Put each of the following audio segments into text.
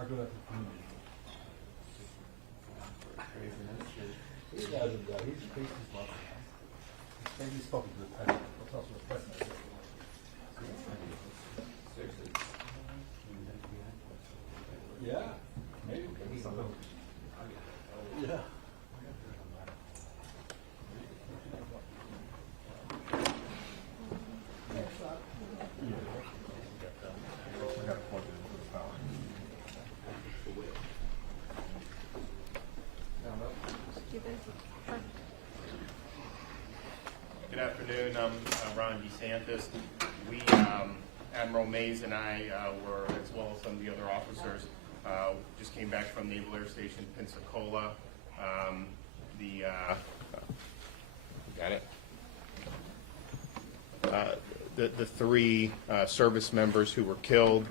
are good at the community. He hasn't done. He's faced his lots of times. Maybe he's spoken to the president. What's also the president? Yeah, maybe something. Yeah. Good afternoon. I'm Ron DeSantis. We, Admiral Mays and I were, as well as some of the other officers, just came back from Naval Air Station Pensacola. Got it. The three service members who were killed,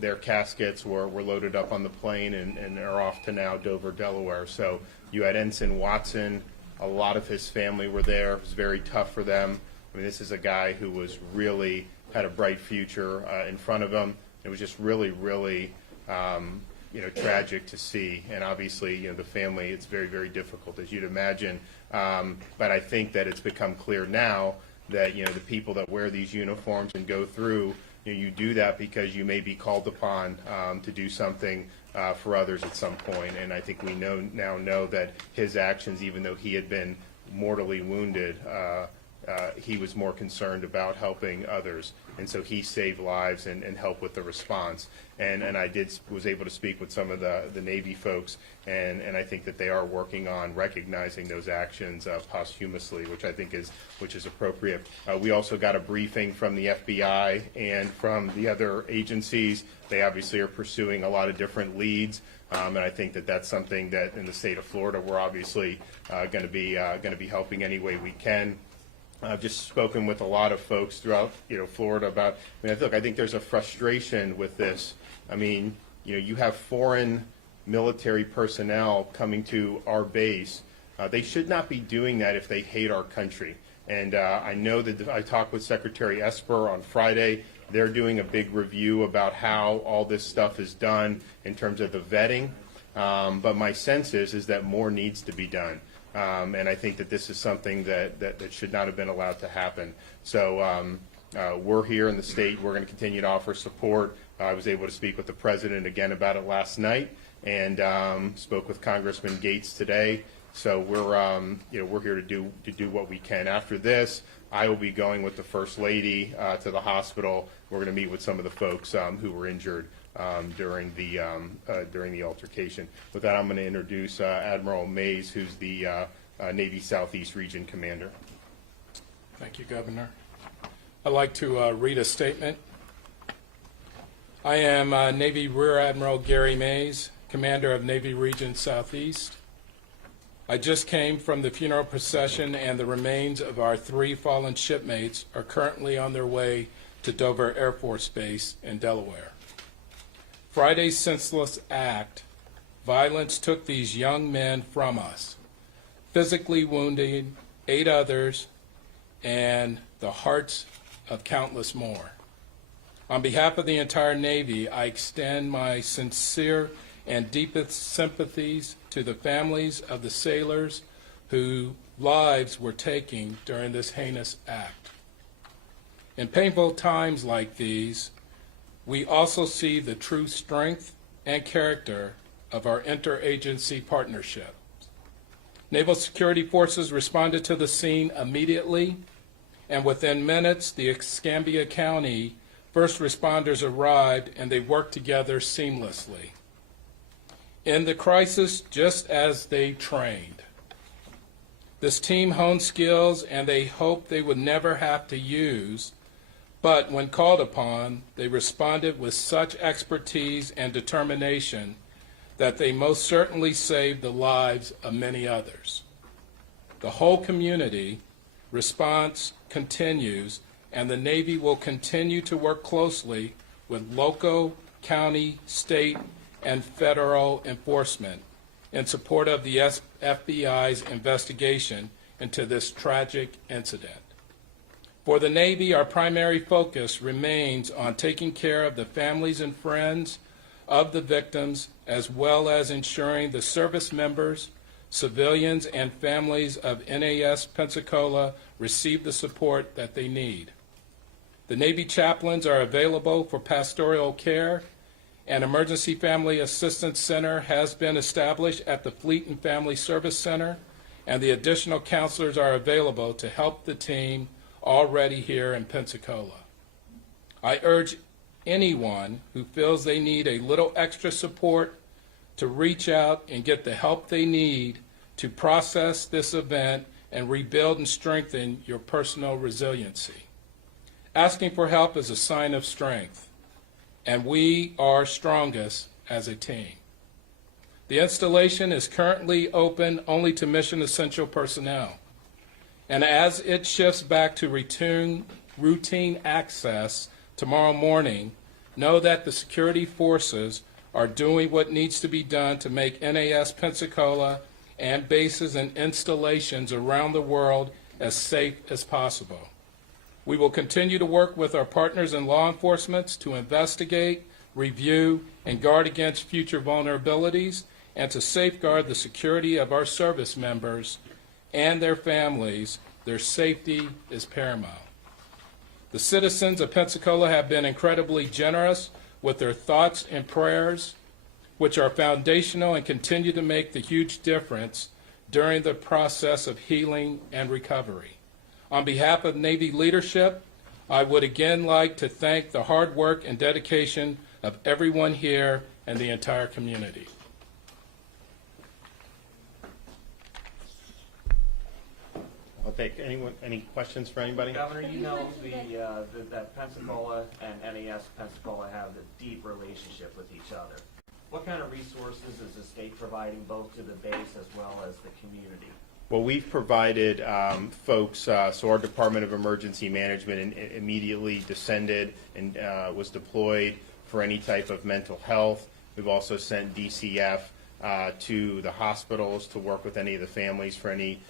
their caskets were loaded up on the plane and are off to now Dover, Delaware. So you had Ensign Watson. A lot of his family were there. It was very tough for them. I mean, this is a guy who was really had a bright future in front of him. It was just really, really, tragic to see. And obviously, the family, it's very, very difficult, as you'd imagine. But I think that it's become clear now that, the people that wear these uniforms and go through, you do that because you may be called upon to do something for others at some point. And I think we now know that his actions, even though he had been mortally wounded, he was more concerned about helping others. And so he saved lives and helped with the response. And I was able to speak with some of the Navy folks, and I think that they are working on recognizing those actions posthumously, which I think is appropriate. We also got a briefing from the FBI and from the other agencies. They obviously are pursuing a lot of different leads, and I think that that's something that in the state of Florida we're obviously going to be helping any way we can. I've just spoken with a lot of folks throughout, Florida about. I think there's a frustration with this. I mean, you have foreign military personnel coming to our base. They should not be doing that if they hate our country. And I know that I talked with Secretary Esper on Friday. They're doing a big review about how all this stuff is done in terms of the vetting. But my sense is that more needs to be done. And I think that this is something that should not have been allowed to happen. So we're here in the state. We're going to continue to offer support. I was able to speak with the president again about it last night, and spoke with Congressman Gates today. So we're here to do what we can. After this, I will be going with the First Lady to the hospital. We're going to meet with some of the folks who were injured during the altercation. With that, I'm going to introduce Admiral Mays, who's the Navy Southeast Region Commander. Thank you, Governor. I'd like to read a statement. I am Navy Rear Admiral Gary Mays, Commander of Navy Region Southeast. I just came from the funeral procession, and the remains of our 3 fallen shipmates are currently on their way to Dover Air Force Base in Delaware. Friday's senseless act, violence took these young men from us, physically wounding 8 others and the hearts of countless more. On behalf of the entire Navy, I extend my sincere and deepest sympathies to the families of the sailors whose lives were taken during this heinous act. In painful times like these, we also see the true strength and character of our interagency partnership. Naval security forces responded to the scene immediately, and within minutes, the Escambia County first responders arrived, and they worked together seamlessly. In the crisis, just as they trained. This team honed skills, and they hoped they would never have to use, but when called upon, they responded with such expertise and determination that they most certainly saved the lives of many others. The whole community response continues, and the Navy will continue to work closely with local, county, state, and federal enforcement in support of the FBI's investigation into this tragic incident. For the Navy, our primary focus remains on taking care of the families and friends of the victims, as well as ensuring the service members, civilians, and families of NAS Pensacola receive the support that they need. The Navy chaplains are available for pastoral care. An Emergency Family Assistance Center has been established at the Fleet and Family Service Center, and the additional counselors are available to help the team already here in Pensacola. I urge anyone who feels they need a little extra support to reach out and get the help they need to process this event and rebuild and strengthen your personal resiliency. Asking for help is a sign of strength, and we are strongest as a team. The installation is currently open only to mission essential personnel, and as it shifts back to routine access tomorrow morning, know that the security forces are doing what needs to be done to make NAS Pensacola and bases and installations around the world as safe as possible. We will continue to work with our partners in law enforcement to investigate, review, and guard against future vulnerabilities, and to safeguard the security of our service members and their families. Their safety is paramount. The citizens of Pensacola have been incredibly generous with their thoughts and prayers, which are foundational and continue to make the huge difference during the process of healing and recovery. On behalf of Navy leadership, I would again like to thank the hard work and dedication of everyone here and the entire community. I'll take any questions for anybody? Governor, you know that Pensacola and NAS Pensacola have a deep relationship with each other. What kind of resources is the state providing both to the base as well as the community? Well, we've provided folks, so our Department of Emergency Management immediately descended and was deployed for any type of mental health. We've also sent DCF to the hospitals to work with any of the families for any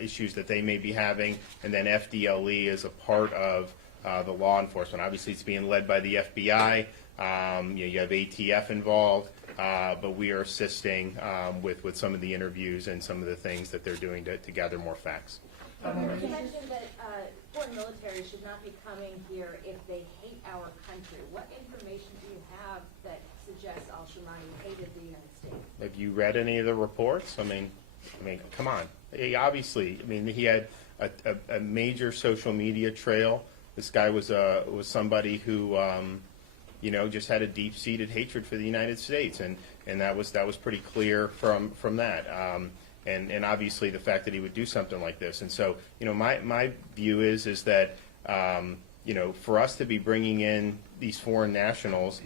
issues that they may be having. And then FDLE is a part of the law enforcement. Obviously, it's being led by the FBI. You have ATF involved, but we are assisting with some of the interviews and some of the things that they're doing to gather more facts. You mentioned that foreign military should not be coming here if they hate our country. What information do you have that suggests al-Shulani hated the United States? Have you read any of the reports? I mean, come on. He obviously, he had a major social media trail. This guy was somebody who, just had a deep-seated hatred for the United States, and that was pretty clear from that. And obviously the fact that he would do something like this. And so, my view is that, for us to be bringing in these foreign nationals,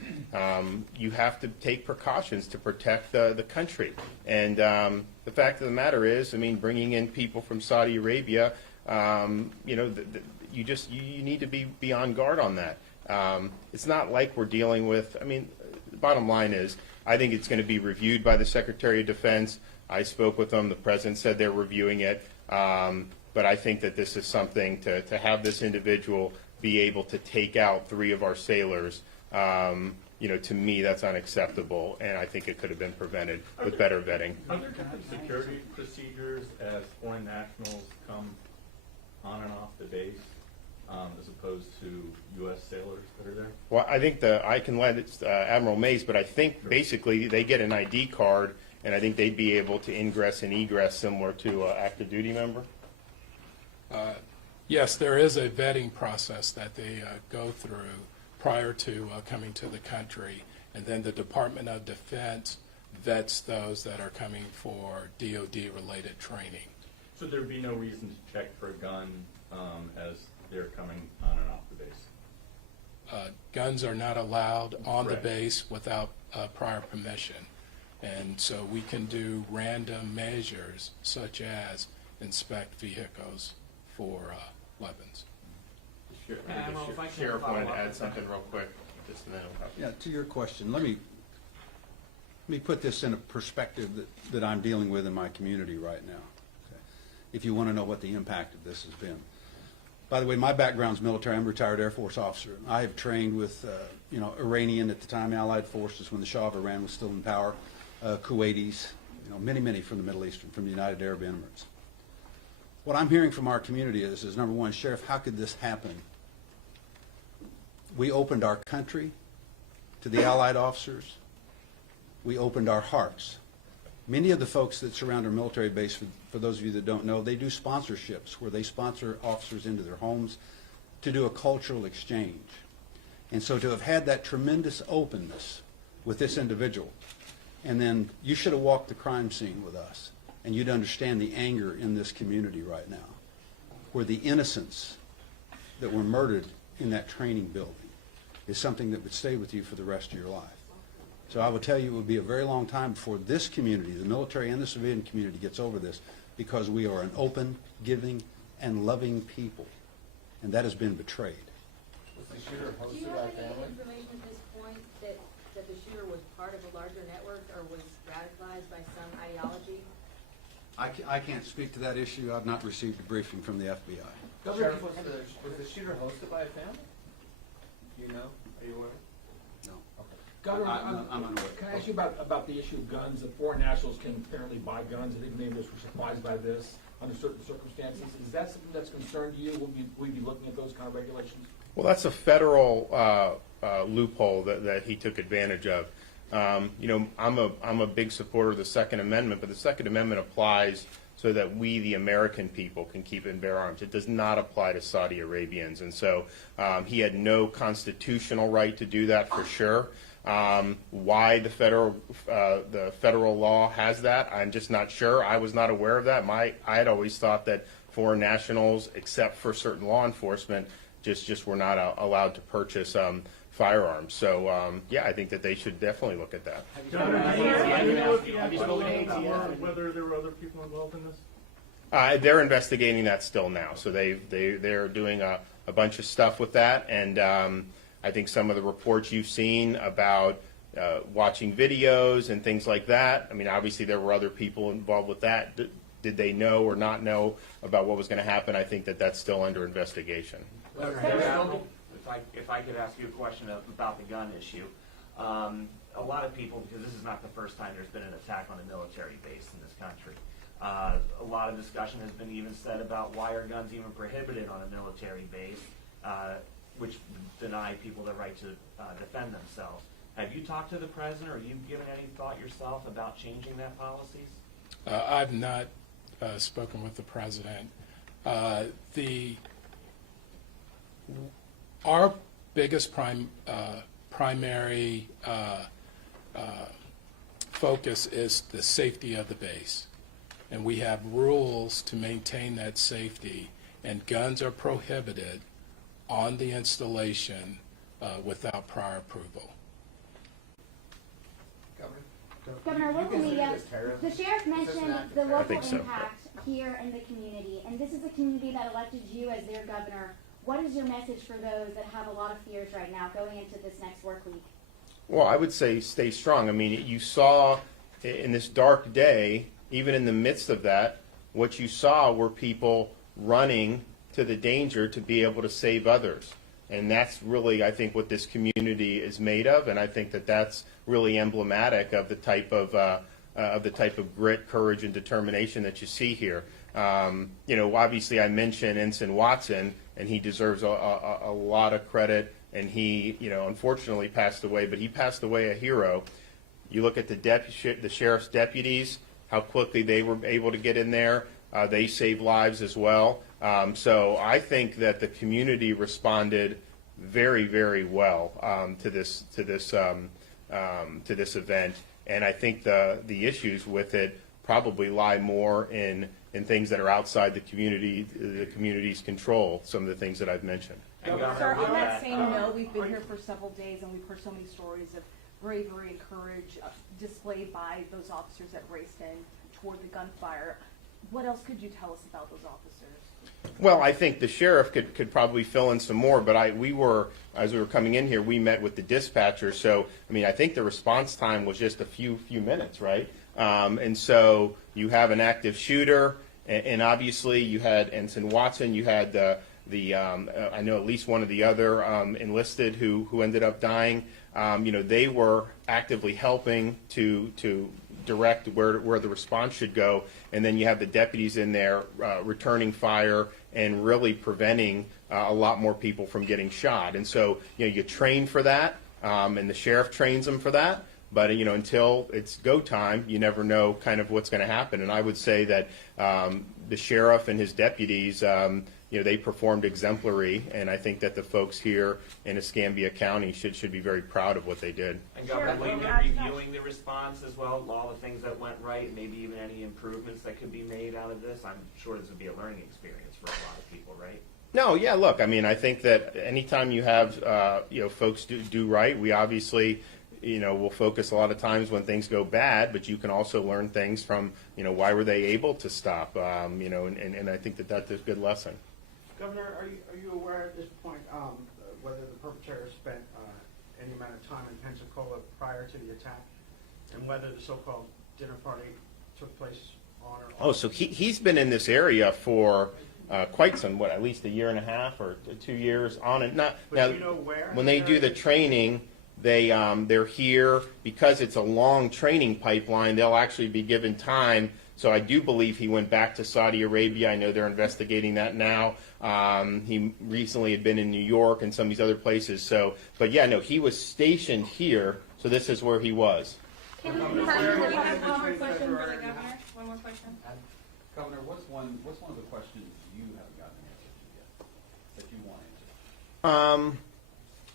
you have to take precautions to protect the country. And the fact of the matter is, bringing in people from Saudi Arabia, you need to be on guard on that. It's not like we're dealing with, the bottom line is, I think it's going to be reviewed by the Secretary of Defense. I spoke with them. The President said they're reviewing it. But I think that this is something to have this individual be able to take out 3 of our sailors, to me, that's unacceptable. And I think it could have been prevented with better vetting. Are there different security procedures as foreign nationals come on and off the base, as opposed to U.S. sailors that are there? Well, I think I can let Admiral Mays, but I think basically they get an ID card, and I think they'd be able to ingress and egress similar to an active duty member. Yes, there is a vetting process that they go through prior to coming to the country, and then the Department of Defense vets those that are coming for DOD-related training. So there'd be no reason to check for a gun as they're coming on and off the base? Guns are not allowed on the Correct. base without prior permission. And so we can do random measures such as inspect vehicles for weapons. Admiral, if I can Sheriff follow wanted to up add with something real quick. Just a minute. Yeah, to your question, let me put this in a perspective that I'm dealing with in my community right now. Okay. If you want to know what the impact of this has been. By the way, my background's military. I'm a retired Air Force officer. I have trained with, Iranian at the time, Allied forces when the Shah of Iran was still in power, Kuwaitis, many from the Middle East, from the United Arab Emirates. What I'm hearing from our community is number one, Sheriff, how could this happen? We opened our country to the Allied officers. We opened our hearts. Many of the folks that surround our military base, for those of you that don't know, they do sponsorships where they sponsor officers into their homes to do a cultural exchange. And so to have had that tremendous openness with this individual, and then you should have walked the crime scene with us, and you'd understand the anger in this community right now, where the innocents that were murdered in that training building is something that would stay with you for the rest of your life. So I will tell you it would be a very long time before this community, the military and the civilian community, gets over this, because we are an open, giving, and loving people, and that has been betrayed. Was the shooter Do you hosted by have a any family? information at this point that the shooter was part of a larger network or was radicalized by some ideology? I can't speak to that issue. I've not received a briefing from the FBI. Sheriff, was the shooter hosted by a family? Do you know? Are you aware? No. Okay. Governor, I'm unaware. can I ask you about the issue of guns? That foreign nationals can apparently buy guns, and maybe those were supplies by this under certain circumstances. Is that something that's a concern to you? Will we be looking at those kind of regulations? Well, that's a federal loophole that he took advantage of. I'm a big supporter of the Second Amendment, but the Second Amendment applies so that we, the American people, can keep and bear arms. It does not apply to Saudi Arabians, and so he had no constitutional right to do that for sure. Why the federal law has that, I'm just not sure. I was not aware of that. I had always thought that foreign nationals, except for certain law enforcement, just were not allowed to purchase firearms. So I think that they should definitely look at that. Whether there were other people involved in this? They're investigating that still now. So they're doing a bunch of stuff with that, and I think some of the reports you've seen about watching videos and things like that. I mean, obviously there were other people involved with that. Did they know or not know about what was going to happen? I think that that's still under investigation. If I could ask you a question about the gun issue. A lot of people, because this is not the first time there's been an attack on a military base in this country. A lot of discussion has been even said about why are guns even prohibited on a military base, which deny people the right to defend themselves. Have you talked to the president, or you given any thought yourself about changing that policies? I've not spoken with the president. Our biggest primary focus is the safety of the base, and we have rules to maintain that safety, and guns are prohibited on the installation without prior approval. Governor, locally, the sheriff mentioned the local think so. impact here in the community, and this is a community that elected you as their governor. What is your message for those that have a lot of fears right now going into this next work week? Well, I would say stay strong. I mean, you saw in this dark day, even in the midst of that, what you saw were people running to the danger to be able to save others. And that's really, I think, what this community is made of, and I think that that's really emblematic of the type of grit, courage, and determination that you see here. Obviously, I mentioned Ensign Watson, and he deserves a lot of credit. And he, unfortunately passed away, but he passed away a hero. You look at the sheriff's deputies, how quickly they were able to get in there. They saved lives as well. So I think that the community responded very, very well to this event, and I think the issues with it probably lie more in things that are outside the community's control. Some of the things that I've mentioned. Sir, on that same note, we've been here for several days, and we've heard so many stories of bravery and courage displayed by those officers that raced in toward the gunfire. What else could you tell us about those officers? Well, I think the sheriff could probably fill in some more, but as we were coming in here, we met with the dispatcher. So, I mean, I think the response time was just a few minutes, right? And so you have an active shooter, and obviously you had Ensign Watson, you had the I know at least one of the other enlisted who ended up dying. They were actively helping to direct where the response should go, and then you have the deputies in there returning fire and really preventing a lot more people from getting shot. And so you train for that, and the sheriff trains them for that. But until it's go time, you never know kind of what's going to happen. And I would say that the sheriff and his deputies, they performed exemplary, and I think that the folks here in Escambia County should be very proud of what they did. And Governor, will you be reviewing the response as well, all the things that went right, and maybe even any improvements that could be made out of this? I'm sure this would be a learning experience for a lot of people, right? No, yeah, look, I mean, I think that anytime you have, folks do right, we obviously, we'll focus a lot of times when things go bad, but you can also learn things from, why were they able to stop, and I think that that's a good lesson. Governor, are you aware at this point whether the perpetrator spent any amount of time in Pensacola prior to the attack, and whether the so-called dinner party took place on or off? Oh, so he's been in this area for quite some, at least a year and a half or 2 years on and not. But now, do you know where? when they do the training, they're here because it's a long training pipeline. They'll actually be given time. So I do believe he went back to Saudi Arabia. I know they're investigating that now. He recently had been in New York and some of these other places. So, but yeah, no, he was stationed here. So this is where he was. Can we have one more question for the governor? One more question? Governor, what's one of the questions you haven't gotten an answer to yet that you want answered?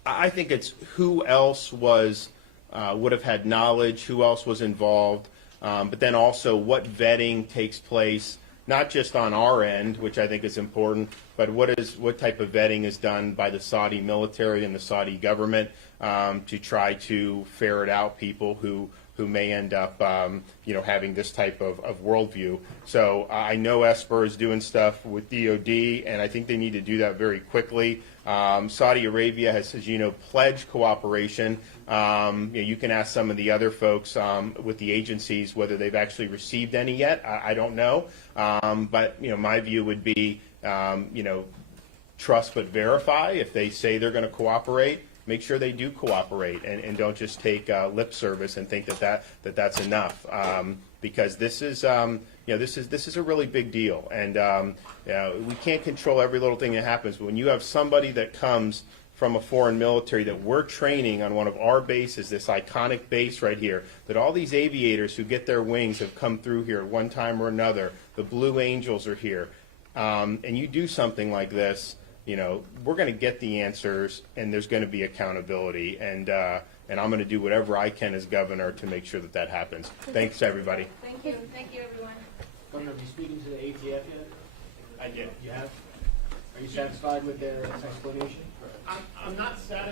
I think it's who else would have had knowledge, who else was involved, but then also what vetting takes place, not just on our end, which I think is important, but what type of vetting is done by the Saudi military and the Saudi government to try to ferret out people who may end up, having this type of worldview. So I know Esper is doing stuff with DOD, and I think they need to do that very quickly. Saudi Arabia has, as you know, pledged cooperation. You can ask some of the other folks with the agencies whether they've actually received any yet. I don't know. But my view would be, trust but verify. If they say they're going to cooperate, make sure they do cooperate and don't just take lip service and think that's enough. Because this is this is a really big deal, and we can't control every little thing that happens. But when you have somebody that comes from a foreign military that we're training on one of our bases, this iconic base right here, that all these aviators who get their wings have come through here at one time or another. The Blue Angels are here, and you do something like this, we're going to get the answers, and there's going to be accountability, and I'm going to do whatever I can as governor to make sure that happens. Thanks, everybody. Thank you, everyone. Governor, have you speaking to the ATF yet? I did. You have? Are you satisfied with their explanation? I'm not satisfied.